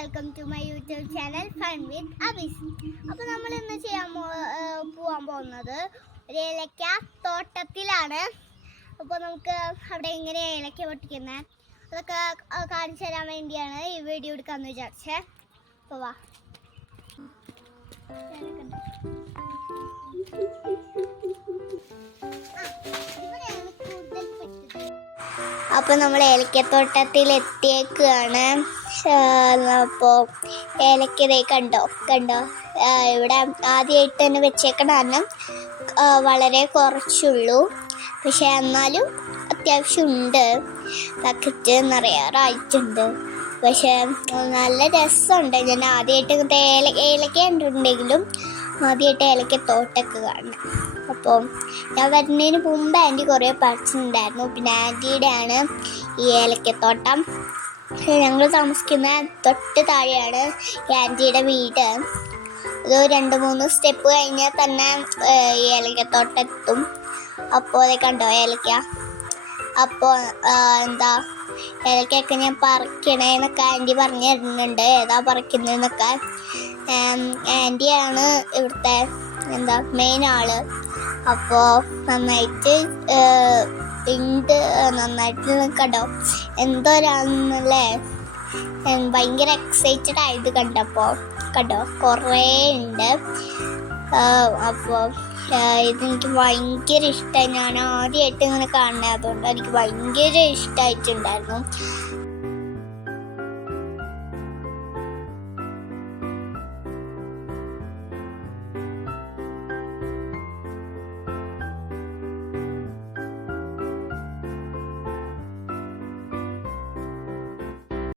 Welcome to my YouTube channel fun with Abees. അപ്പോൾ നമ്മൾ ഇന്ന് പോകാൻ പോകുന്നത് ഒരു ഏലക്ക തോട്ടത്തിലാണ്. അപ്പോൾ നമുക്ക് അവിടെ എങ്ങനെ ഏലക്ക പൊട്ടിക്കുന്നത് അതൊക്കെ കാണിച്ചു തരാൻ വേണ്ടിയാണ് ഈ വീഡിയോ എടുക്കാമെന്ന് വിചാരിച്ചേ. അപ്പോൾ വാ. അപ്പോൾ നമ്മൾ ഏലക്കത്തോട്ടത്തിൽ എത്തിയേക്കാണ്. അപ്പോൾ ഏലക്കതേ കണ്ടോ ഇവിടെ ആദ്യമായിട്ട് തന്നെ വെച്ചേക്കണ കാരണം വളരെ കുറച്ചുള്ളൂ. പക്ഷെ എന്നാലും അത്യാവശ്യം ഉണ്ട്. ബക്കറ്റ് നിറയാറായിട്ടുണ്ട്. പക്ഷെ നല്ല രസമുണ്ട്. ഞാൻ ആദ്യമായിട്ട് ഇങ്ങനത്തെ ഏലക്ക കണ്ടിട്ടുണ്ടെങ്കിലും ആദ്യമായിട്ട് ഏലക്കത്തോട്ടമൊക്കെ കാണണം. അപ്പോൾ ഞാൻ വരുന്നതിന് മുമ്പ് ആൻറ്റി കുറേ പഠിച്ചിട്ടുണ്ടായിരുന്നു. പിന്നെ ആൻറ്റിയുടെയാണ് ഈ ഏലക്കത്തോട്ടം. ഞങ്ങൾ താമസിക്കുന്ന തൊട്ട് താഴെയാണ് ആൻറ്റിയുടെ വീട്. ഒരു 2-3 സ്റ്റെപ്പ് കഴിഞ്ഞാൽ തന്നെ ഈ ഏലക്കത്തോട്ടം എത്തും. അപ്പോൾ അത് കണ്ടോ ഏലക്ക. അപ്പോൾ ഏലക്കയൊക്കെ ഞാൻ പറിക്കണേന്നൊക്കെ ആൻറ്റി പറഞ്ഞു തരുന്നുണ്ട്. ഏതാ പറിക്കുന്നതെന്നൊക്കെ. ആൻറ്റിയാണ് ഇവിടുത്തെ മെയിൻ ആള്. അപ്പോൾ നന്നായിട്ട് നന്നായിട്ട് കണ്ടോ എന്തോരാന്നല്ലേ. ഭയങ്കര എക്സൈറ്റഡ് ആയത് കണ്ടോ കുറേ ഉണ്ട്. അപ്പോൾ ഇതെനിക്ക് ഭയങ്കര ഇഷ്ടമായി. ഞാൻ ആദ്യമായിട്ട് ഇങ്ങനെ കാണുന്നത്, അതുകൊണ്ട് എനിക്ക് ഭയങ്കര ഇഷ്ടമായിട്ടുണ്ടായിരുന്നു.